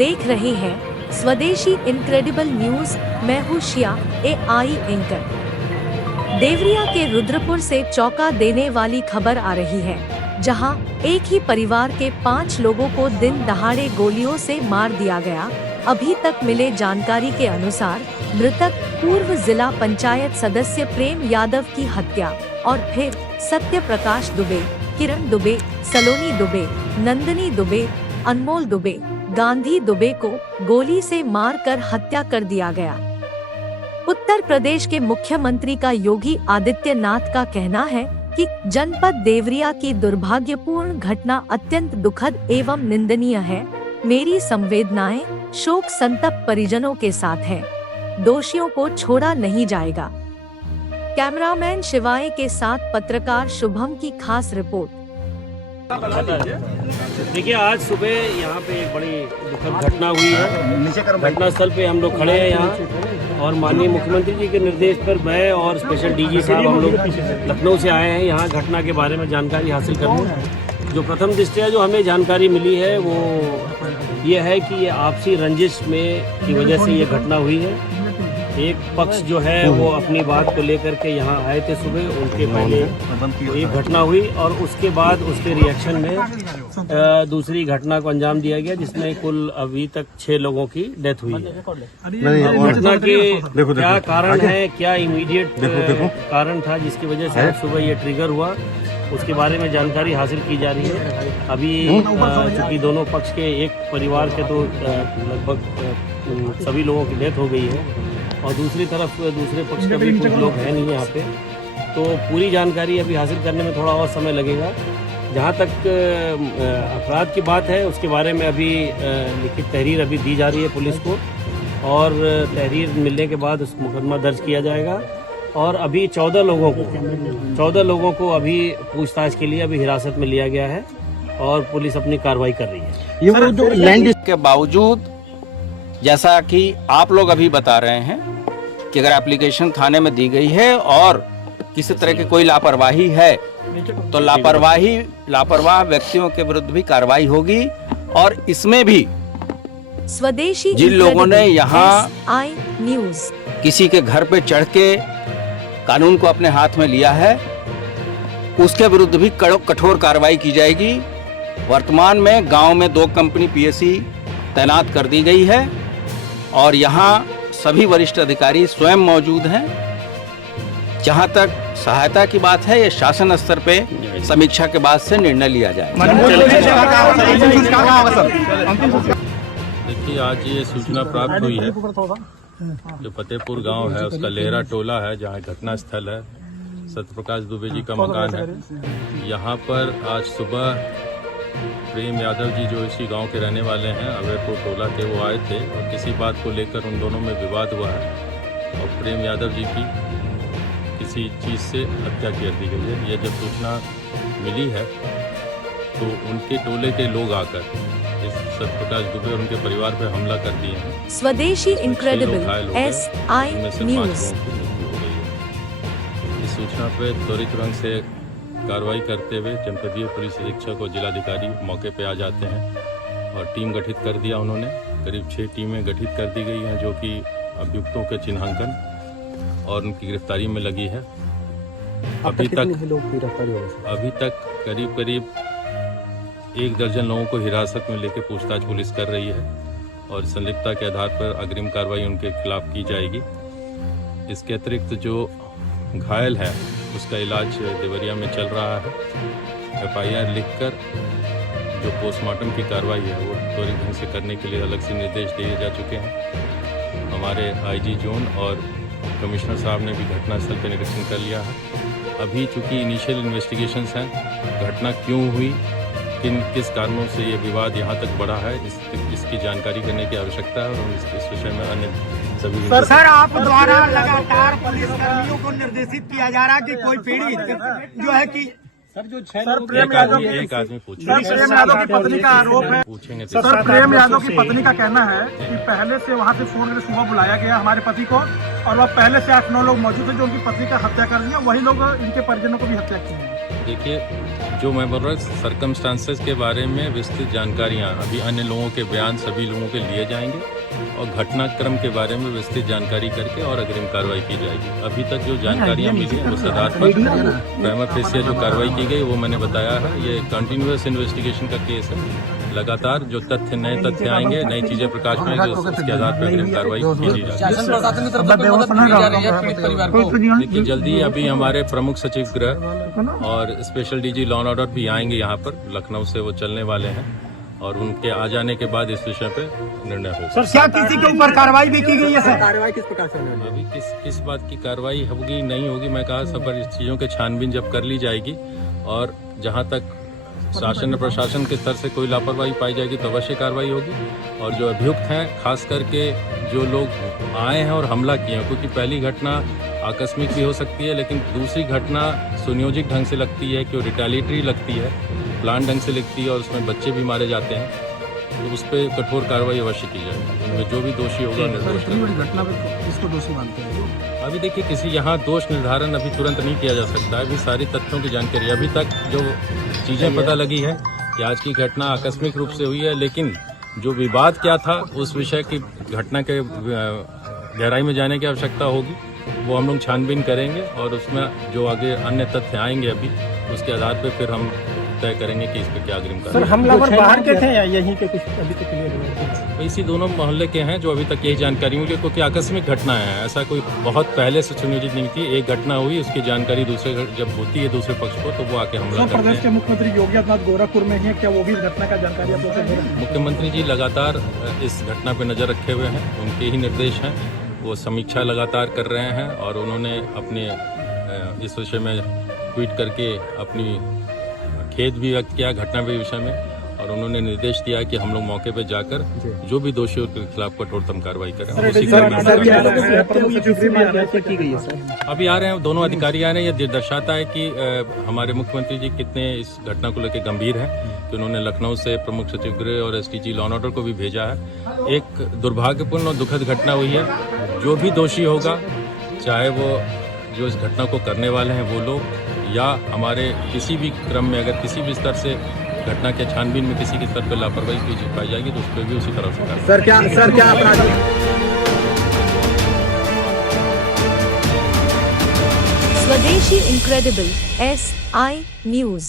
देख रहे हैं स्वदेशी इनक्रेडिबल न्यूज। मैं हूँ शिया AI एंकर। देवरिया के रुद्रपुर से चौंका देने वाली खबर आ रही है, जहां एक ही परिवार के 5 लोगों को दिन दहाड़े गोलियों से मार दिया गया। अभी तक मिले जानकारी के अनुसार मृतक पूर्व जिला पंचायत सदस्य प्रेम यादव की हत्या और फिर सत्य प्रकाश दुबे, किरण दुबे, सलोनी दुबे, नंदिनी दुबे, अनमोल दुबे, गांधी दुबे को गोली से मारकर हत्या कर दिया गया। उत्तर प्रदेश के मुख्यमंत्री का योगी आदित्यनाथ का कहना है कि जनपद देवरिया की दुर्भाग्यपूर्ण घटना अत्यंत दुखद एवं निंदनीय है। मेरी संवेदनाएं शोक संतप्त परिजनों के साथ है। दोषियों को छोड़ा नहीं जाएगा। कैमरामैन शिवाय के साथ पत्रकार शुभम की खास रिपोर्ट। देखिए, आज सुबह यहाँ पे एक बड़ी दुखद घटना हुई है। घटना स्थल पे हम लोग खड़े हैं यहाँ, और माननीय मुख्यमंत्री जी के निर्देश पर मैं और स्पेशल DG साहब हम लोग लखनऊ से आए हैं यहाँ घटना के बारे में जानकारी हासिल करने। जो प्रथम दृष्टया जो हमें जानकारी मिली है वो ये है कि ये आपसी रंजिश में की वजह से ये घटना हुई है। एक पक्ष जो है वो अपनी बात को लेकर के यहाँ आए थे सुबह, उनके पहले एक घटना हुई और उसके बाद उसके रिएक्शन में दूसरी घटना को अंजाम दिया गया, जिसमें कुल अभी तक 6 लोगों की डेथ हुई है। घटना के क्या कारण है, क्या इमीडिएट कारण था जिसकी वजह से सुबह ये ट्रिगर हुआ, उसके बारे में जानकारी हासिल की जा रही है। अभी चूँकि दोनों पक्ष के एक परिवार के तो लगभग सभी लोगों की डेथ हो गई है और दूसरी तरफ दूसरे पक्ष के भी कुछ लोग हैं नहीं यहाँ पे, तो पूरी जानकारी अभी हासिल करने में थोड़ा और समय लगेगा। जहाँ तक अपराध की बात है उसके बारे में अभी लिखित तहरीर अभी दी जा रही है पुलिस को, और तहरीर मिलने के बाद उस मुकदमा दर्ज किया जाएगा। और अभी 14 लोगों को अभी पूछताछ के लिए अभी हिरासत में लिया गया है और पुलिस अपनी कार्रवाई कर रही है। ये वो जो लैंड के बावजूद, जैसा कि आप लोग अभी बता रहे हैं कि अगर एप्लीकेशन थाने में दी गई है और किसी तरह की कोई लापरवाही है तो लापरवाह व्यक्तियों के विरुद्ध भी कार्रवाई होगी। और इसमें भी स्वदेशी जिन लोगों ने यहाँ न्यूज किसी के घर पे चढ़ के कानून को अपने हाथ में लिया है, उसके विरुद्ध भी कठोर कार्रवाई की जाएगी। वर्तमान में गांव में 2 कंपनी PSC तैनात कर दी गई है और यहाँ सभी वरिष्ठ अधिकारी स्वयं मौजूद हैं। जहाँ तक सहायता की बात है, ये शासन स्तर पे समीक्षा के बाद से निर्णय लिया जाएगा। देखिए, आज ये सूचना प्राप्त हुई है, जो फतेहपुर गांव है उसका लेहरा टोला है, जहां घटना स्थल है, सत्यप्रकाश दुबे जी का मकान है। यहां पर आज सुबह प्रेम यादव जी जो इसी गांव के रहने वाले हैं, अभयपुर टोला के, वो आए थे और किसी बात को लेकर उन दोनों में विवाद हुआ है और प्रेम यादव जी की किसी चीज़ से हत्या कर दी गई है। यह जब सूचना मिली है तो उनके टोले के लोग आकर इस सत्यप्रकाश दुबे और उनके परिवार पर हमला कर दिए हैं। स्वदेशी इनक्रेडिबल SI न्यूज। इस सूचना पर त्वरित रंग से कार्रवाई करते हुए जनपदीय पुलिस अधीक्षक और जिलाधिकारी मौके पे आ जाते हैं और टीम गठित कर दिया उन्होंने। करीब 6 टीमें गठित कर दी गई हैं जो कि अभियुक्तों के चिन्हांकन और उनकी गिरफ्तारी में लगी है। अभी तक करीब 1 दर्जन लोगों को हिरासत में लेकर पूछताछ पुलिस कर रही है और संलिप्तता के आधार पर अग्रिम कार्रवाई उनके खिलाफ की जाएगी। इसके अतिरिक्त जो घायल है उसका इलाज देवरिया में चल रहा है। FIR लिखकर जो पोस्टमार्टम की कार्रवाई है वो त्वरित ढंग से करने के लिए अलग से निर्देश दिए जा चुके हैं। हमारे IG जोन और कमिश्नर साहब ने भी घटनास्थल पर निरीक्षण कर लिया है। अभी चूंकि इनिशियल इन्वेस्टिगेशंस हैं, घटना क्यों हुई, किस कारणों से ये विवाद यहाँ तक बढ़ा है, इसकी जानकारी करने की आवश्यकता है और इस विषय में अन्य सभी। सर, आप द्वारा लगातार पुलिस कर्मियों को निर्देशित किया जा रहा है कि कोई पीड़ित जो है कि सर प्रेम यादव एक आदमी प्रेम यादव की पत्नी का आरोप है। पूछेंगे सर, प्रेम यादव की पत्नी का कहना है कि पहले से वहाँ से फोन करके सुबह बुलाया गया हमारे पति को और वह पहले से 8-9 लोग मौजूद थे जो उनकी पत्नी का हत्या कर दिया, वही लोग इनके परिजनों को भी हत्या की है। देखिए, जो मैं बोल रहा हूँ सर्कमस्टांसेस के बारे में विस्तृत जानकारियाँ अभी अन्य लोगों के बयान सभी लोगों के लिए जाएंगे और घटनाक्रम के बारे में विस्तृत जानकारी करके और अग्रिम कार्रवाई की जाएगी। अभी तक जो जानकारियाँ मिली हैं उस आधार पर प्राइमा फेसिया जो कार्रवाई की गई वो मैंने बताया है। ये कंटिन्यूअस इन्वेस्टिगेशन का केस है, लगातार जो नए तथ्य आएंगे, नई चीजें प्रकाश में आएंगी, उसके आधार पर अग्रिम कार्रवाई की जाएगी। देखिए जल्दी अभी हमारे प्रमुख सचिव गृह और special DG law and order भी आएंगे यहाँ पर, लखनऊ से वो चलने वाले हैं और उनके आ जाने के बाद इस विषय पे निर्णय होगा। सर क्या किसी के ऊपर कार्रवाई भी की गई है सर? कार्रवाई किस प्रकार से अभी किस बात की कार्रवाई होगी नहीं होगी, मैं कहा सब पर इस चीज़ों के छानबीन जब कर ली जाएगी और जहाँ तक शासन और प्रशासन के स्तर से कोई लापरवाही पाई जाएगी तो अवश्य कार्रवाई होगी। और जो अभियुक्त हैं, खास करके जो लोग आए हैं और हमला किए हैं, क्योंकि पहली घटना आकस्मिक भी हो सकती है लेकिन दूसरी घटना सुनियोजित ढंग से लगती है कि वो रिटेलिएटरी लगती है, प्लान ढंग से लगती है और उसमें बच्चे भी मारे जाते हैं, तो उस पर कठोर कार्रवाई अवश्य की जाएगी। उनमें जो भी दोषी होगा निर्दोष घटना में किसको दोषी मानते हैं? अभी देखिए किसी यहाँ दोष निर्धारण अभी तुरंत नहीं किया जा सकता है। अभी सारी तथ्यों की जानकारी, अभी तक जो चीज़ें पता लगी है कि आज की घटना आकस्मिक रूप से हुई है, लेकिन जो विवाद क्या था उस विषय की घटना के गहराई में जाने की आवश्यकता होगी, वो हम लोग छानबीन करेंगे और उसमें जो आगे अन्य तथ्य आएंगे अभी उसके आधार पर फिर हम तय करेंगे कि इस पर क्या अग्रिम करें। सर हमलावर बाहर के थे या यहीं के कुछ अभी तक क्लियर हुआ? इसी दोनों मोहल्ले के हैं जो अभी तक यही जानकारी मिली, क्योंकि आकस्मिक घटना है, ऐसा कोई बहुत पहले से सुनियोजित नहीं थी। एक घटना हुई, उसकी जानकारी दूसरे जब होती है दूसरे पक्ष को तो वो आके हमला करते प्रदेश के हैं। मुख्यमंत्री योगी आदित्यनाथ गोरखपुर में हैं, क्या वो भी इस घटना का जानकारी आप लोगों को दे रहे हैं? मुख्यमंत्री जी लगातार इस घटना पर नजर रखे हुए हैं, उनके ही निर्देश हैं, वो समीक्षा लगातार कर रहे हैं और उन्होंने अपने इस विषय में ट्वीट करके अपनी खेद भी व्यक्त किया घटना के विषय में और उन्होंने निर्देश दिया कि हम लोग मौके पर जाकर जो भी दोषियों के खिलाफ कठोरतम कार्रवाई करें। अभी आ रहे हैं दोनों अधिकारी आ रहे हैं, ये दर्शाता है कि हमारे मुख्यमंत्री जी कितने इस घटना को लेकर गंभीर हैं कि उन्होंने लखनऊ से प्रमुख सचिव गृह और एसडीजी लॉ एंड ऑर्डर को भी भेजा है। एक दुर्भाग्यपूर्ण और दुखद घटना हुई है, जो भी दोषी होगा, चाहे वो जो इस घटना को करने वाले हैं वो लोग या हमारे किसी भी क्रम में अगर किसी भी स्तर से घटना के छानबीन में किसी के स्तर पर लापरवाही पाई जाएगी तो उस पर भी उसी तरह से सर क्या अपराधी? स्वदेशी इनक्रेडिबल SI न्यूज।